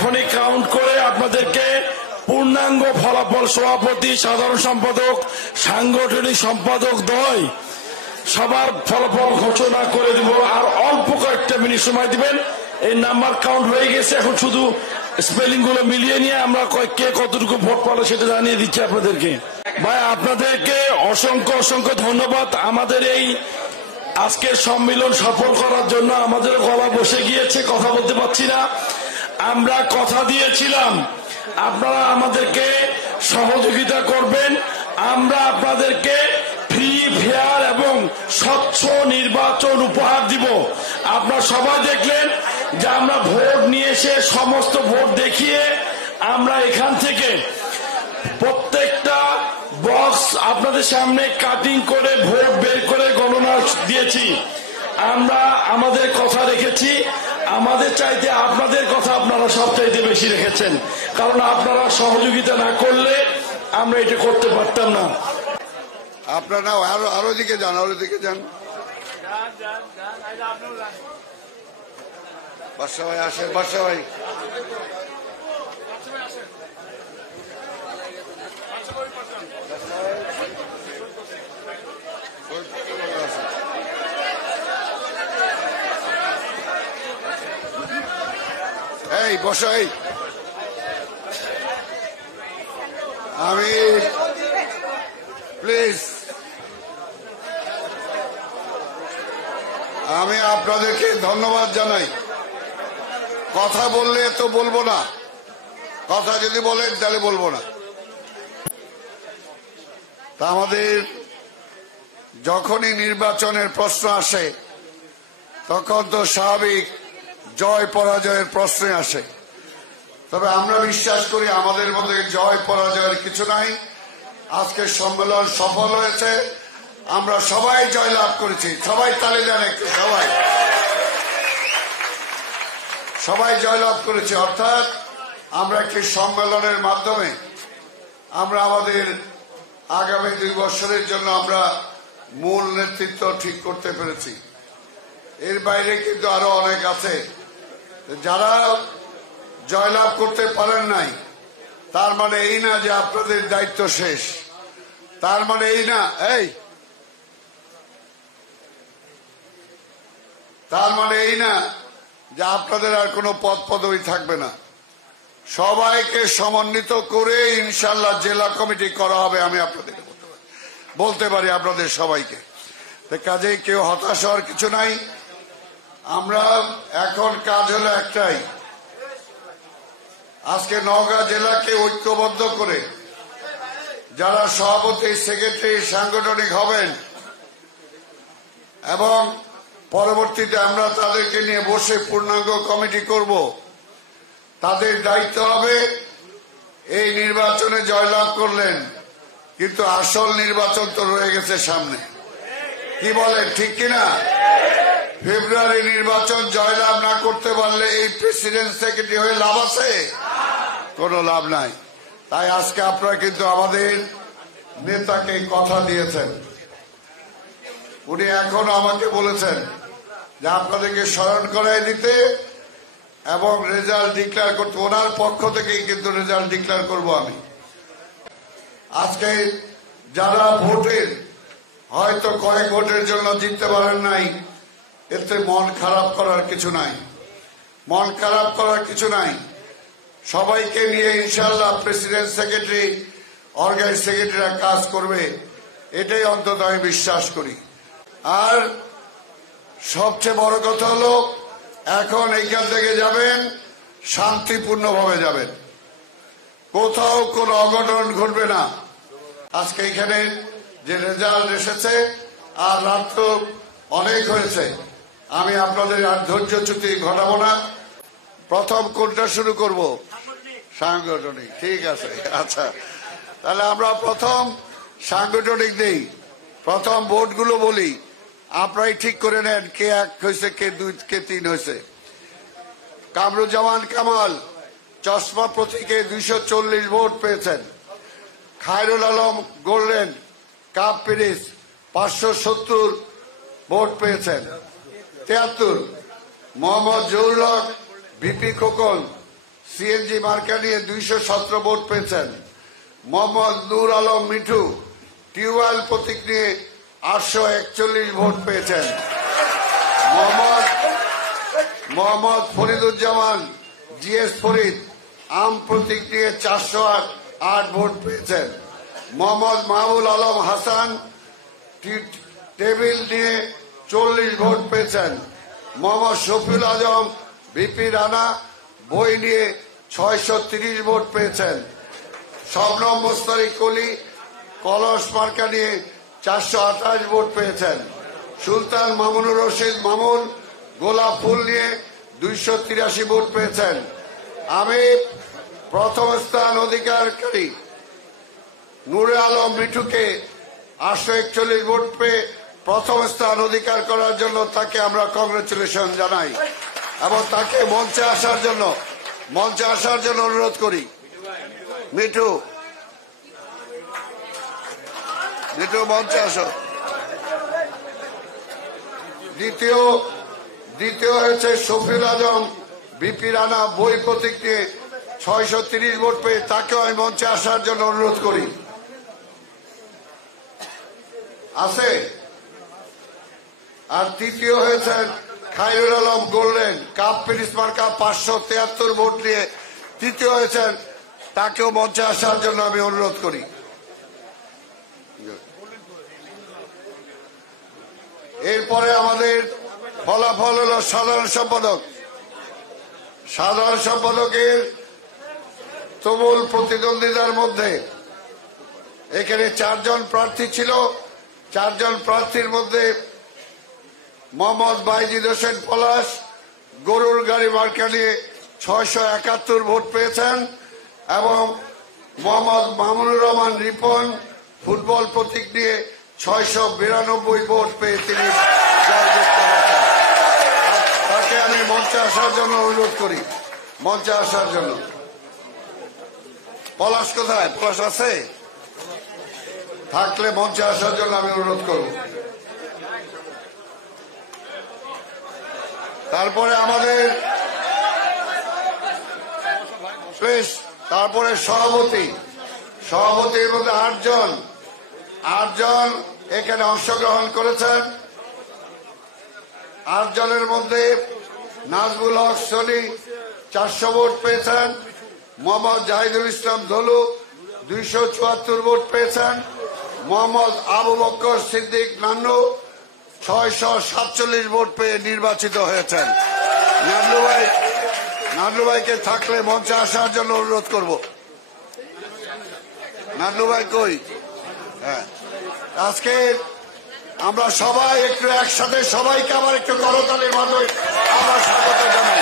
এখনই কাউন্ট করে আপনাদেরকে পূর্ণাঙ্গ ফলাফল সভাপতি, সাধারণ সম্পাদক, সাংগঠনিক সম্পাদক দ্বয় সবার ফলাফল ঘোষণা করে দিব। আর অল্প কয়েকটা মিনিট সময় দিবেন। এই নাম্বার কাউন্ট হয়ে গেছে, এখন শুধু স্পেলিং গুলো মিলিয়ে নিয়ে আমরা কে কতটুকু ভোট পালো সেটা জানিয়ে দিচ্ছি আপনাদেরকে। ভাই আপনাদেরকে অসংখ্য অসংখ্য ধন্যবাদ। আমাদের এই আজকের সম্মেলন সফল করার জন্য আমাদের গলা বসে গিয়েছে, কথা বলতে পারছি না। আমরা কথা দিয়েছিলাম আপনারা আমাদেরকে সহযোগিতা করবেন, আমরা আপনাদেরকে ফ্রি, ফেয়ার এবং স্বচ্ছ নির্বাচন উপহার দিব। আপনারা সবাই দেখলেন যে আমরা ভোট নিয়ে এসে সমস্ত ভোট দেখিয়ে আমরা এখান থেকে প্রত্যেকটা বক্স আপনাদের সামনে কাটিং করে ভোট বের করে গণনা দিয়েছি। আমরা আমাদের কথা রেখেছি, আমাদের চাইতে আপনাদের কথা আপনারা সব চাইতে বেশি রেখেছেন, কারণ আপনারা সহযোগিতা না করলে আমরা এটা করতে পারতাম না। আপনারা আরো দিকে যান, আরো দিকে যান। বাদশা ভাই আসেন, বাদশা ভাই। এই বসাই, আমি প্লিজ আমি আপনাদেরকে ধন্যবাদ জানাই। কথা বললে তো বলবো না, কথা যদি বলেন তাহলে বলবো না। তা আমাদের যখনই নির্বাচনের প্রশ্ন আসে তখন তো স্বাভাবিক জয় পরাজয়ের প্রশ্ন আসে। তবে আমরা বিশ্বাস করি আমাদের মধ্যে জয় পরাজয়ের কিছু নাই। আজকের সম্মেলন সফল হয়েছে, আমরা সবাই জয় লাভ করেছি। সবাই তালে দেন একটু, সবাই জয় লাভ করেছি। অর্থাৎ আমরা একটি সম্মেলনের মাধ্যমে আমরা আমাদের আগামী 2 বছরের জন্য আমরা মূল নেতৃত্ব ঠিক করতে পেরেছি। এর বাইরে কিন্তু আরো অনেক আছে যারা জয়লাভ করতে পারেন নাই। তার মানে এই না যে আপনাদের দায়িত্ব শেষ, তার মানে এই না যে আপনাদের আর কোনো পদ পদবি থাকবে না। সবাইকে সমন্বিত করে ইনশাল্লাহ জেলা কমিটি করা হবে, আমি আপনাদেরকে বলতে পারি আপনাদের সবাইকে। কাজেই কেউ হতাশ হওয়ার কিছু নাই। আমরা এখন কাজ হলো একটাই, আজকে নওগাঁ জেলাকে ঐক্যবদ্ধ করে যারা সভাপতি, সেক্রেটারি, সাংগঠনিক হবেন এবং পরবর্তীতে আমরা তাদেরকে নিয়ে বসে পূর্ণাঙ্গ কমিটি করব। তাদের দায়িত্ব হবে এই নির্বাচনে জয়লাভ করলেন, কিন্তু আসল নির্বাচন তো রয়ে গেছে সামনে। কি বলেন, ঠিক কিনা? ফেব্রুয়ারি নির্বাচন জয়লাভ না করতে পারলে এই প্রেসিডেন্ট, সেক্রেটারি হয়ে লাভ আছে? কোনো লাভ নাই। তাই আজকে আপনারা কিন্তু আমাদের নেতাকে কথা দিয়েছেন। উনি এখনো আমাকে বলেছেন যে আপনাদেরকে স্মরণ করাই দিতে এবং রেজাল্ট ডিক্লেয়ার করতে। ওনার পক্ষ থেকেই কিন্তু রেজাল্ট ডিক্লেয়ার করব আমি। আজকে যারা ভোটের হয়তো কয়েক ভোটের জন্য জিততে পারেন নাই, এতে মন খারাপ করার কিছু নাই, মন খারাপ করার কিছু নাই। সবাইকে নিয়ে ইনশাল্লাহ প্রেসিডেন্ট, সেক্রেটারি, অর্গানাইজ সেক্রেটারিরা কাজ করবে, এটাই অন্তত আমি বিশ্বাস করি। আর সবচেয়ে বড় কথা হলো এখন এইখান থেকে যাবেন শান্তিপূর্ণভাবে যাবেন, কোথাও কোনো অঘটন ঘটবে না। আজকে এখানে যে রেজাল্ট এসেছে, আর রাত তো অনেক হয়েছে, আমি আপনাদের আর ধৈর্যচ্যুতি ঘটাবো না। প্রথম কোনটা শুরু করব? সাংগঠনিক, ঠিক আছে। আচ্ছা, তাহলে আমরা প্রথম সাংগঠনিক দেই। প্রথম ভোটগুলো বলি, আপনারাই ঠিক করে নেন কে 1 হয়েছে, কে 2, কে 3 হয়েছে। কামরুজ্জামান কামাল চশমা প্রতীকে 240 ভোট পেয়েছেন। খায়রুল আলম গোল্ডেন কাপ পিরিস 570 ভোট পেয়েছেন। 73 মোহাম্মদ জহুরুল হক ভিপি খোকন সিএনজি মার্কা নিয়ে 217 ভোট পেয়েছেন। মোহাম্মদ নূর আলম মিঠু টিউবওয়েল প্রতীক নিয়ে 841 ভোট পেয়েছেন। মোহাম্মদ ফরিদুজ্জামান জিএস ফরিদ আম প্রতীক নিয়ে 408 ভোট পেয়েছেন। মোহাম্মদ মাহবুল আলম হাসান টেবিল নিয়ে 40 ভোট পেয়েছেন। মোহাম্মদ শফিউল আজম ভিপি রানা বই নিয়ে 630 ভোট পেয়েছেন। শবনম মুস্তারিক কলি কলস মার্কা নিয়ে 428 ভোট পেয়েছেন। সুলতান মামুনুর রশিদ মামুন গোলাপ ফুল নিয়ে 283 ভোট পেয়েছেন। আমি প্রথম স্থান অধিকারী নূরে আলম মিঠুকে 841 ভোট পেয়ে প্রথম স্থান অধিকার করার জন্য তাকে আমরা কংগ্রেচুলেশন জানাই এবং তাকে মঞ্চে আসার জন্য অনুরোধ করি। মিঠু মঞ্চে আসো। দ্বিতীয় হয়েছে শফিউল আজম ভিপি রানা বই প্রতীক নিয়ে 630 ভোট পেয়ে তাকেও আমি মঞ্চে আসার জন্য অনুরোধ করি। আছে। আর তৃতীয় হয়েছেন খায়রুল আলম গোল্ডেন কাপ পিরিস মার্কা 573 ভোট নিয়ে তৃতীয় হয়েছেন, তাকেও মঞ্চে আসার জন্য আমি অনুরোধ করি। এরপরে আমাদের ফলাফল হল সাধারণ সম্পাদকের তুমুল প্রতিদ্বন্দ্বিতার মধ্যে এখানে 4 জন প্রার্থী ছিল। 4 জন প্রার্থীর মধ্যে মোহাম্মদ বাইজিদ হোসেন পলাশ গরুর গাড়ি মার্কা নিয়ে 671 ভোট পেয়েছেন এবং মোহাম্মদ মামুনুর রহমান রিপন ফুটবল প্রতীক নিয়ে 692 ভোট পেয়ে তিনি জয়যুক্ত হয়েছেন। তাকে আমি মঞ্চে আসার জন্য অনুরোধ করি। মঞ্চে আসার জন্য পলাশ কোথায়? পলাশ আছে? থাকলে মঞ্চে আসার জন্য আমি অনুরোধ করব। তারপরে আমাদের সভাপতির মধ্যে 8 জন এখানে অংশগ্রহণ করেছেন। 8 জনের মধ্যে নাজমুল হক সনি 400 ভোট পেয়েছেন। মোহাম্মদ জাহিদুল ইসলাম ধলু 274 ভোট পেয়েছেন। মোহাম্মদ আবু বকর সিদ্দিক নান্নু 647 ভোট পেয়ে নির্বাচিত হয়েছেন। নান্নু ভাইকে থাকলে মঞ্চে আসার জন্য অনুরোধ করব। নান্নু ভাই কই? হ্যাঁ, আজকে আমরা সবাই একটু একসাথে সবাইকে আবার একটু করতালির মাধ্যমে আমরা স্বাগত জানাই।